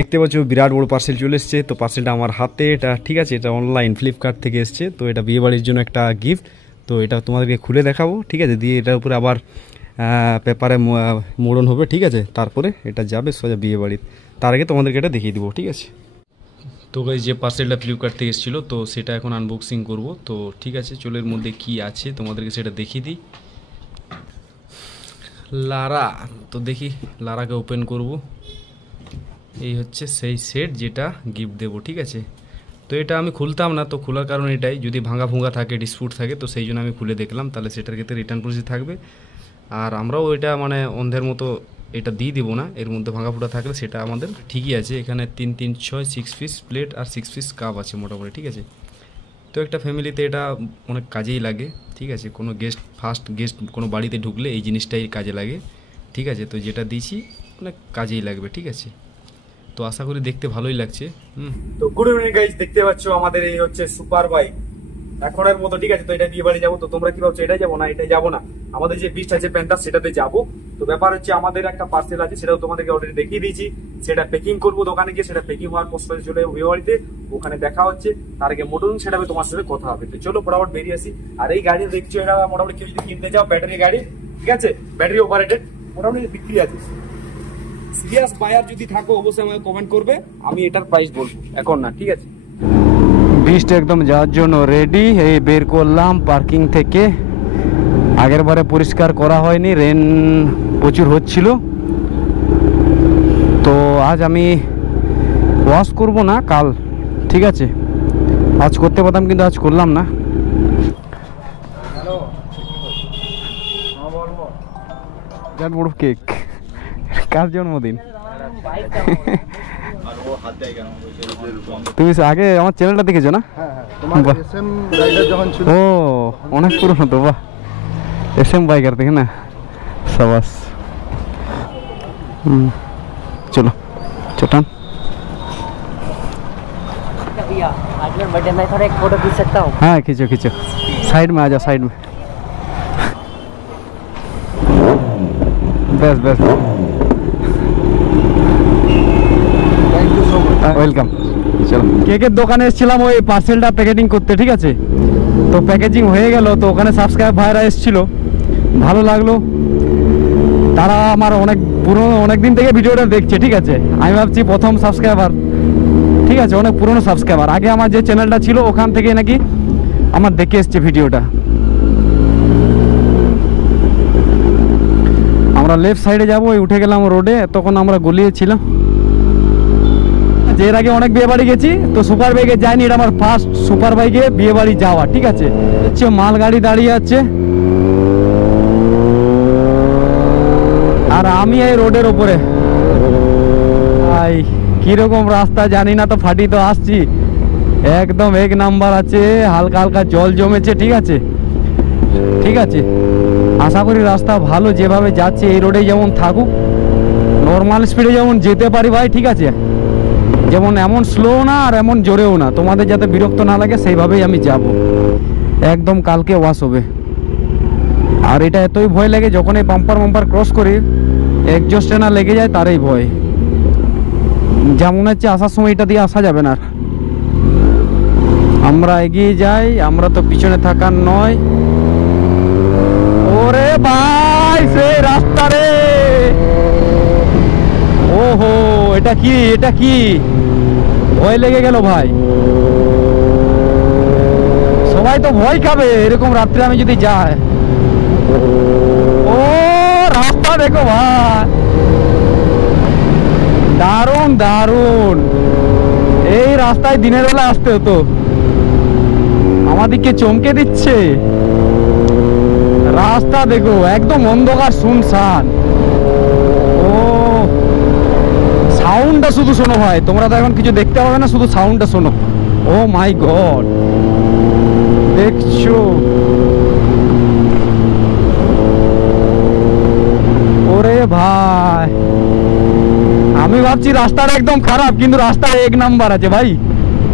দেখতে পাচ্ছ বিরাট বড় পার্সেল চলে এসছে। তো পার্সেলটা আমার হাতে, এটা ঠিক আছে, এটা অনলাইন ফ্লিপকার্ট থেকে এসছে। তো এটা বিয়ে বাড়ির জন্য একটা গিফট। তো এটা তোমাদেরকে খুলে দেখাবো, ঠিক আছে, দিয়ে এটার উপরে আবার পেপারে মোড়ন হবে, ঠিক আছে, তারপরে এটা যাবে সোজা বিয়ে বাড়ির। তার আগে তোমাদেরকে এটা দেখিয়ে দিব, ঠিক আছে। তো গাইস, যে পার্সেলটা ফ্লিপকার্ট থেকে এসেছিলো, তো সেটা এখন আনবক্সিং করব। তো ঠিক আছে, চলো এর মধ্যে কী আছে তোমাদেরকে সেটা দেখিয়ে দিই। লারা, তো দেখি লারাকে ওপেন করব। এই হচ্ছে সেই সেট যেটা গিফট দেবো, ঠিক আছে। তো এটা আমি খুলতাম না, তো খোলার কারণ এটাই, যদি ভাঙা ভুঙা থাকে, ডিসপুট থাকে, তো সেই জন্য আমি খুলে দেখলাম, তাহলে সেটার ক্ষেত্রে রিটার্ন পলিসি থাকবে। আর আমরাও এটা মানে অন্ধের মতো এটা দিয়ে দিব না, এর মধ্যে ভাঙা ফুটা থাকলে সেটা আমাদের ঠিকই আছে। এখানে 3, 3, 6, 6 পিস প্লেট আর 6 পিস কাপ আছে মোটামুটি, ঠিক আছে। তো একটা ফ্যামিলিতে এটা অনেক কাজেই লাগে, ঠিক আছে। কোনো ফার্স্ট গেস্ট কোনো বাড়িতে ঢুকলে এই জিনিসটাই কাজে লাগে, ঠিক আছে। তো যেটা দিয়েছি অনেক কাজেই লাগবে, ঠিক আছে। তো আশা করি দেখতে ভালোই লাগছে। তো গুড ইভিনিং গাইস, দেখতে পাচ্ছ আমাদের এই হচ্ছে সুপার বাইক এখনের মতো, ঠিক আছে। তো এটা বিয়ে বাড়ি যাবো। তো তোমরা কি ভাবছো এটাই যাবো? না, এটাই যাবো না, আমাদের যে বিস্ট আছে প্যান্টার সেটাতে যাবো। তো ব্যাপার হচ্ছে আমাদের একটা পার্সেল আছে, সেটাও তোমাদেরকে অলরেডি দেখিয়ে দিয়েছি। সেটা প্যাকিং করবো দোকানে গিয়ে, সেটা প্যাকিং হওয়ার পর চলে যাবো বিয়ে বাড়িতে, ওখানে দেখা হচ্ছে। তার আগে মোটরন সেটা তোমার সাথে কথা হবে। তো চলো ফটাফট বেরিয়ে আসি। আর এই গাড়ি দেখছো, এটা মোটামুটি কেউ যদি কিনতে যাও, ব্যাটারি গাড়ি, ঠিক আছে, ব্যাটারি অপারেটেড, মোটামুটি বিক্রি আছে। সিরিয়াস বায়ার যদি থাকো অবশ্যই আমাকে কমেন্ট করবে, আমি এটার প্রাইস বলবো, এখন না, ঠিক আছে। বিস্ট একদম যাওয়ার জন্য রেডি। এই বের করলাম পার্কিং থেকে। আগের বারে পরিষ্কার করা হয়নি, রেন প্রচুর হচ্ছিল। তো আজ আমি ওয়াশ করব না, কাল, ঠিক আছে। আজ করতে পারতাম কিন্তু আজ করলাম না। বড় কেক, কার জন্মদিন? তুমি আগে আমার চ্যানেলটা দেখেছো না? ও অনেক পুরনো তো, বাহ। এসএম বাইকার দেখে না, সাবাস। चलो चटान। भैया आज मेरा बर्थडे, मैं थोड़ा एक फोटो खींच सकता हूँ? हाँ खींचो खींचो, साइड में आ जाओ, साइड में। बस बस, thank you so much, welcome. চলো, কেকের দোকানে এসেছিলাম ওই পার্সেলটা প্যাকেটিং করতে, ঠিক আছে। তো প্যাকেজিং হয়ে গেল, তো ওখানে সাবস্ক্রাইব ভাইরা এসেছিল, ভালো লাগলো। তারা আমার অনেক দিন থেকে ভিডিওটা দেখছে, ঠিক আছে। আমি ভাবছি প্রথম সাবস্ক্রাইবার, ঠিক আছে, অনেক পুরনো সাবস্ক্রাইবার। আগে আমার যে চ্যানেলটা ছিল ওখান থেকে নাকি আমার দেখে এসছে ভিডিওটা। আমরা লেফট সাইডে যাবো, উঠে গেলাম রোডে, তখন আমরা গলিয়েছিলাম। এর আগে অনেক বিয়ে বাড়ি গেছি, তো সুপার বাইকে যাইনি, এটা আমার ফার্স্ট সুপার বাইকে বিয়ে বাড়ি যাওয়া, ঠিক আছে। হচ্ছে মাল গাড়ি দাঁড়িয়ে আছে, আর আমি এই রোডের ওপরে। কিরকম রাস্তা জানি না, তো ফাটি তো আসছি, একদম এক নাম্বার আছে, হালকা হালকা জল জমেছে, ঠিক আছে, ঠিক আছে। আশা করি রাস্তা ভালো, যেভাবে যাচ্ছে এই রোডে যেমন থাকুক, নর্মাল স্পিডে যেমন যেতে পারি ভাই, ঠিক আছে। যেমন এমন স্লো না আর এমন জোরেও না, তোমাদের যাতে বিরক্ত না লাগে সেইভাবেই আমি যাব। একদম কালকে ওয়াশ হবে। আর এটা এতই ভয় লাগে যখন এই বাম্পার ক্রস করি, এক্সজস্টে না লেগে যায়, তারই ভয়। যেমন হচ্ছে আসার সময় এটা দিয়ে আসা যাবে না। আমরা এগিয়ে যাই, আমরা তো পিছনে থাকার নয়। ওরে ভাই সেই রাস্তা রে, ওহো, এটা কি, এটা কি, ভয় লেগে গেল ভাই। সবাই তো ভয় খাবে এরকম রাত্রে আমি যদি যাই। ও রাস্তা দেখো ভাই, দারুণ দারুণ। এই রাস্তায় দিনের বেলা আসতে হতো, আমাদেরকে চমকে দিচ্ছে। রাস্তা দেখো একদম অন্ধকার, শুনশান। ও সাউন্ডটা শুধু শোনো ভাই, তোমরা তো এখন কিছু দেখতে পাবে না, শুধু সাউন্ডটা শোনো। ও মাই গড, দেখছো? ওরে ভাই, আমি ভাবছি রাস্তাটা একদম খারাপ, কিন্তু রাস্তা এক নাম্বার আছে ভাই,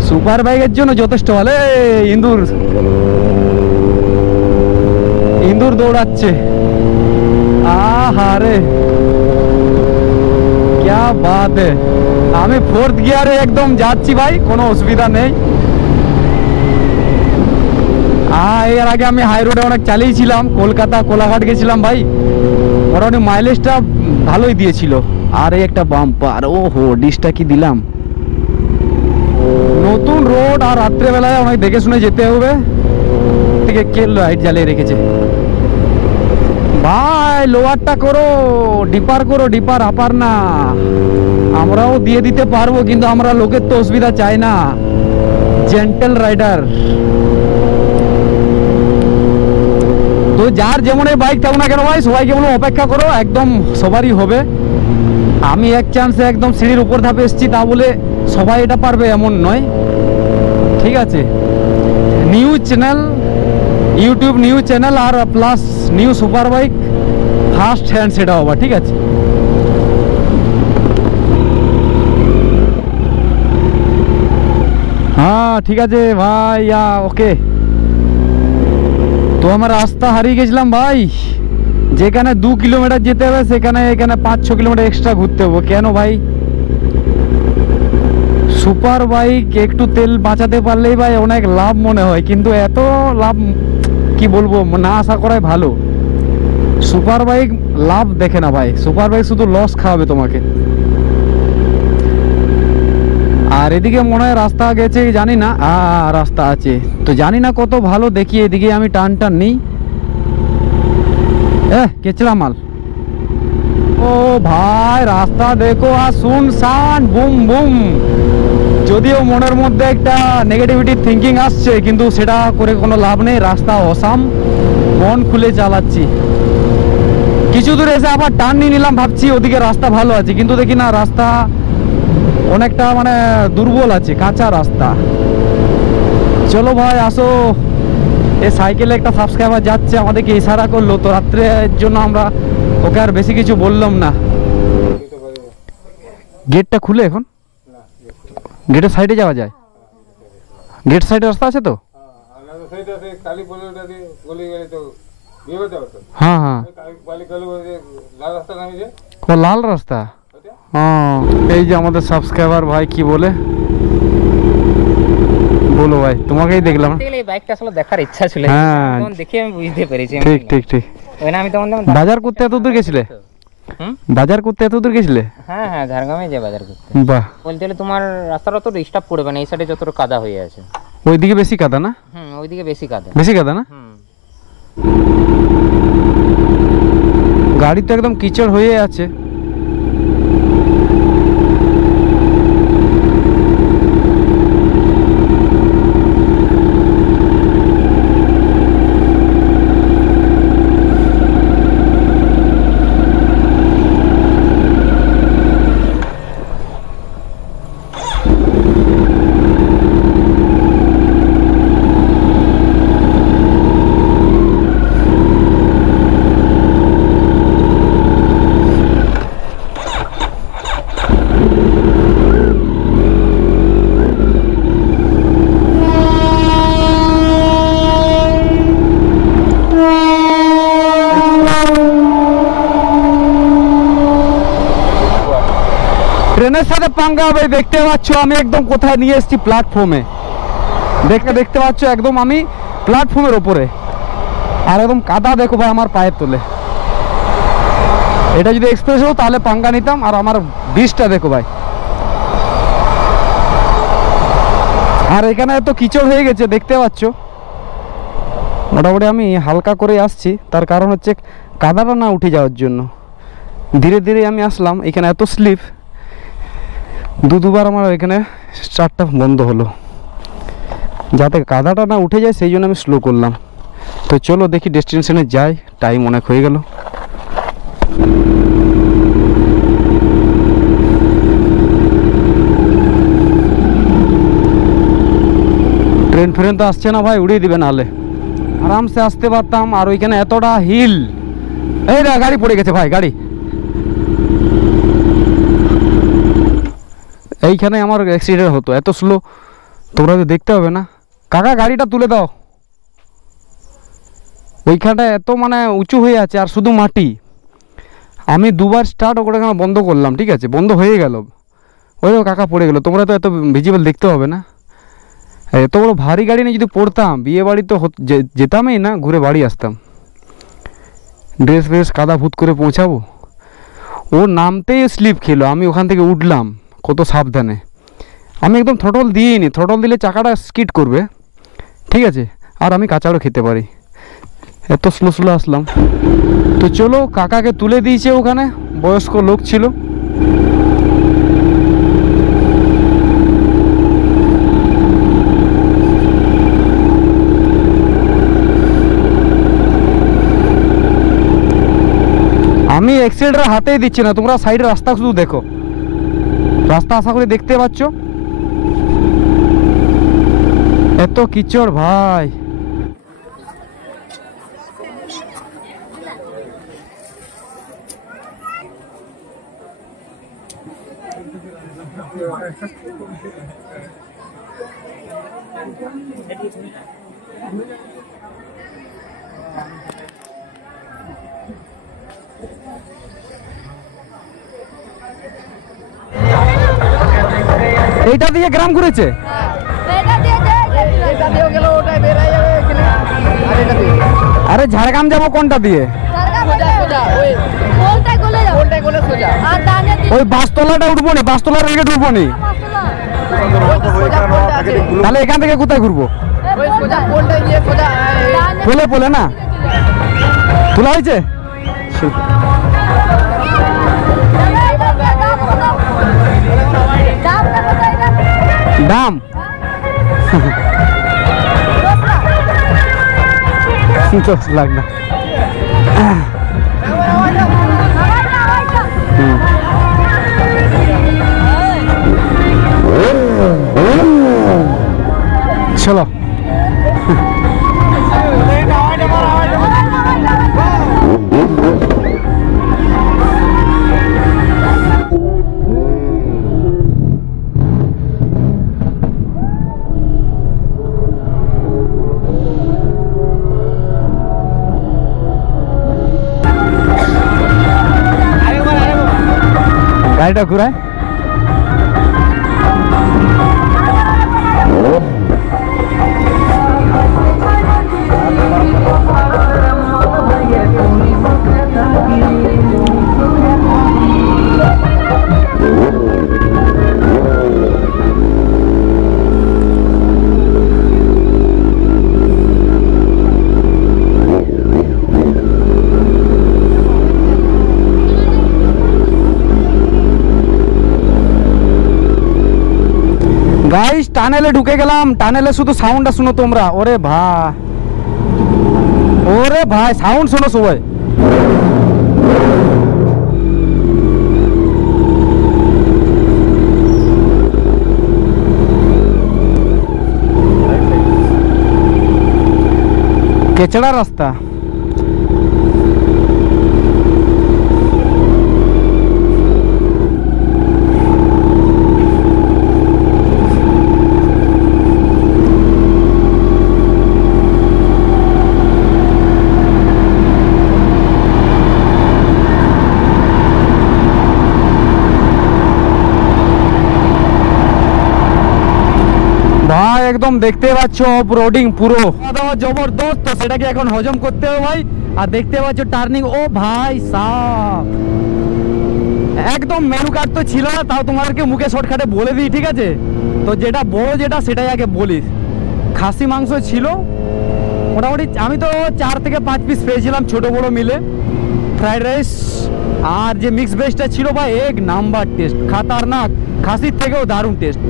সুপার বাইকের জন্য যথেষ্ট ভালো। ইন্দুর ইন্দুর দৌড়াচ্ছে, আহারে क्या बात है। আমি 4th গিয়ারে একদম যাচ্ছি ভাই, কোনো অসুবিধা নেই। এর আগে আমি হাই রোডে অনেক চালিয়েছিলাম, কলকাতা কোলাঘাট গেছিলাম ভাই, মোটামুটি মাইলেজটা ভালোই দিয়েছিল। আর এই একটা বাম্পার, ও হো ডিসটা কি দিলাম। নতুন রোড আর রাত্রেবেলায় অনেক দেখে শুনে যেতে হবে। থেকে কে লাইট জ্বালিয়ে রেখেছে ভাই? লোয়ারটা করো, ডিপার আপার না। আমরাও দিয়ে দিতে পারবো, কিন্তু আমরা লোকের তো অসুবিধা চাই না, জেন্টেল রাইডার। তো যার যেমন বাইক থাকুক না কেন ভাই, সবাইকে বলো অপেক্ষা করো, একদম সবারই হবে। আমি এক চান্সে একদম সিঁড়ির উপর ধাপে এসেছি, তা বলে সবাই এটা পারবে এমন নয়, ঠিক আছে? New channel, YouTube new channel আর plus new super bike first hand সেটা হবে, ঠিক আছে? হ্যাঁ ঠিক আছে ভাই, ওকে। তো আমরা রাস্তা হারিয়ে গেছিলাম ভাই, যেখানে 2 কিলোমিটার যেতে হবে সেখানে এখানে 5-6 কিলোমিটার এক্সট্রা ঘুরতে হবে। কেন ভাই? সুপার বাইক একটু তেল বাঁচাতে পারলেই ভাই অনেক লাভ মনে হয়, কিন্তু এত লাভ কি বলবো, না আশা করাই ভালো। সুপার বাইক লাভ দেখে না ভাই, সুপার বাইক শুধু লস খাওয়াবে তোমাকে। আর এদিকে মনে হয় রাস্তা গেছে জানি না, রাস্তা আছে তো জানি না কত ভালো। দেখি এদিকে আমি টান নিই। কেচলা মাল। ও ভাই রাস্তা দেখো আর শুনশান, বুম বুম। যদিও মনের মধ্যে একটা নেগেটিভিটি থিঙ্কিং আসছে, কিন্তু সেটা করে কোনো লাভ নেই। রাস্তা অসাম, মন খুলে চালাচ্ছি। কিছু দূর এসে আবার টার্ন নিয়ে নিলাম, ভাবছি ওদিকে রাস্তা ভালো আছে, কিন্তু দেখি না রাস্তা অনেকটা মানে দুর্বল আছে, কাঁচা রাস্তা। চলো ভাই আসো। এই সাইকেলে একটা সাবস্ক্রাইবার যাচ্ছে, আমাদেরকে ইশারা করলো, তো রাত্রের জন্য আমরা ওকে আর বেশি কিছু বললাম না। গেটটা খুলে এখন, গেটের সাইডে যাওয়া যায়? গেট সাইডে রাস্তা আছে তো? হ্যাঁ হ্যাঁ, ও লাল রাস্তা। এই যে আমাদের সাবস্ক্রাইবার ভাই কি বলে, বলো ভাই, তোমাকেই দেখলাম। এই বাইকটা আসলে দেখার ইচ্ছা ছিল, তখন দেখে আমি বুঝতে পেরেছি। ঠিক ঠিক ঠিক। আমি তখন বাজার করতে এত দূর গেছিলে? বাজার করতে এত দূর গেছিলে? হ্যাঁ হ্যাঁ, ঝাড়গ্রামে যে বাজার করতে। বাহ। বলতে গেলে তোমার রাস্তাটা তো ডিস্টার্ব করবে না, এই সাইডে যতটা কাদা হয়ে আছে। ওইদিকে বেশি কাদা না? ওইদিকে বেশি কাদা। বেশি কাদা না? গাড়ি তো একদম কিচড় হয়ে আছে। ট্রেনের সাথে পাঙ্গা হবে। দেখতে পাচ্ছ আমি একদম কোথায় নিয়ে এসেছি, প্ল্যাটফর্মে। দেখতে পাচ্ছ একদম আমি প্ল্যাটফর্মের ওপরে, আর একদম কাদা দেখো ভাই আমার পায়ের তলে। এটা যদি এক্সপ্রেস হতো তাহলে পাঙ্গা নিতাম। আর আমার ব্রিজটা দেখো ভাই, আর এখানে এত কিচড় হয়ে গেছে দেখতে পাচ্ছ। মোটামুটি আমি হালকা করে আসছি, তার কারণ হচ্ছে কাদাটা না উঠে যাওয়ার জন্য। ধীরে ধীরে আমি আসলাম, এখানে এত স্লিপ, দুবার আমার এখানে স্টার্টটা বন্ধ হলো। যাতে কাদাটা না উঠে যায় সেই জন্য আমি স্লো করলাম। তো চলো দেখি ডেস্টিনেশনে যাই, টাইম অনেক হয়ে গেল। ট্রেন ফ্রেন তো আসছে না ভাই, উড়িয়ে দিবে নাহলে। আরামসে আসতে পারতাম, আর ওইখানে এতটা হিল। এই না গাড়ি পড়ে গেছে ভাই, গাড়ি এইখানে আমার অ্যাক্সিডেন্ট হতো। এত স্লো তোমরা তো দেখতে হবে না। কাকা গাড়িটা তুলে দাও, ওইখানটা এত মানে উঁচু হয়ে আছে আর শুধু মাটি। আমি দুবার স্টার্ট ওখানে বন্ধ করলাম, ঠিক আছে, বন্ধ হয়ে গেল। ওই ও কাকা পড়ে গেল। তোমরা তো এত ভিজিবল দেখতে হবে না। এত বড় ভারী গাড়ি নিয়ে যদি পড়তাম বিয়ে বাড়ি তো যেতামই না, ঘুরে বাড়ি আসতাম। ড্রেস ফ্রেস কাদা ভূত করে পৌঁছাবো। ও নামতেই স্লিপ খেলো, আমি ওখান থেকে উঠলাম কত সাবধানে। আমি একদম থ্রটল দিইনি, থ্রটল দিলে চাকাটা স্কিড করবে, ঠিক আছে, আর আমি কাঁচাড়ও খেতে পারি। এত স্লো স্লো আসলাম। তো চলো, কাকাকে তুলে দিয়েছে, ওখানে বয়স্ক লোক ছিল। আমি এক্সিলেটর হাতেই দিচ্ছি না, তোমরা সাইডে রাস্তা শুধু দেখো। রাস্তা আশা করি দেখতে পাচ্ছ। এত কিচড় ভাই। এইটা দিয়ে গ্রাম ঘুরেছে। আরে ঝাড়গ্রাম যাবো কোনটা দিয়ে? ওই বাসতলাটা উঠবো নি, বাসতলা রেলগেট উঠবো নি, তাহলে এখান থেকে কোথায় ঘুরবো? পোলে পোলে না তোলা হয়েছে। দাম $10 লাখ না। চলো গাড়িটা ঘুরায়। গাইস টানেলে ঢুকে গেলাম। টানেলে শুধু সাউন্ডটা শুনো তোমরা। ওরে ভাই, ওরে ভাই, সাউন্ড শোনো সবাই। কেচড়া রাস্তা। ভাই একদম দেখতে পাচ্ছ অফ রোডিং পুরো জবরদস্ত। তো সেটাকে এখন হজম করতে হবে ভাই। আর দেখতে পাচ্ছ টার্নিং। ও ভাই সাহ, একদম মেনু কার্ড তো ছিল না, তাও তোমাদেরকে মুখে শর্টকাটে বলে দিই, ঠিক আছে। তো যেটা বড় যেটা সেটাই আগে বলিস। খাসি মাংস ছিল মোটামুটি, আমি তো 4 থেকে 5 পিস পেয়েছিলাম ছোট বড় মিলে। ফ্রাইড রাইস আর যে মিক্স ভেজটা ছিল ভাই এক নাম্বার টেস্ট, খাতারনাক, খাসির থেকেও দারুণ টেস্ট।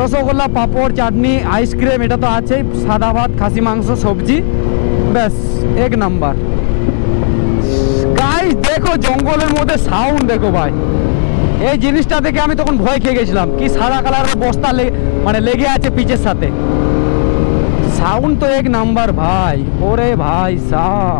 রসগোল্লা, পাঁপড়, চাটনি, আইসক্রিম, এটা তো আছেই, সাদা ভাত, খাসি মাংস, সবজি, ব্যাস এক নাম্বার। গাইস দেখো জঙ্গলের মধ্যে সাউন্ড দেখো ভাই। এই জিনিসটা দেখে আমি তখন ভয় খেয়ে গেছিলাম। কি সাদা কালারের বস্তা মানে লেগে আছে পিচের সাথে। সাউন্ড তো এক নাম্বার ভাই। ওরে ভাই সাহ।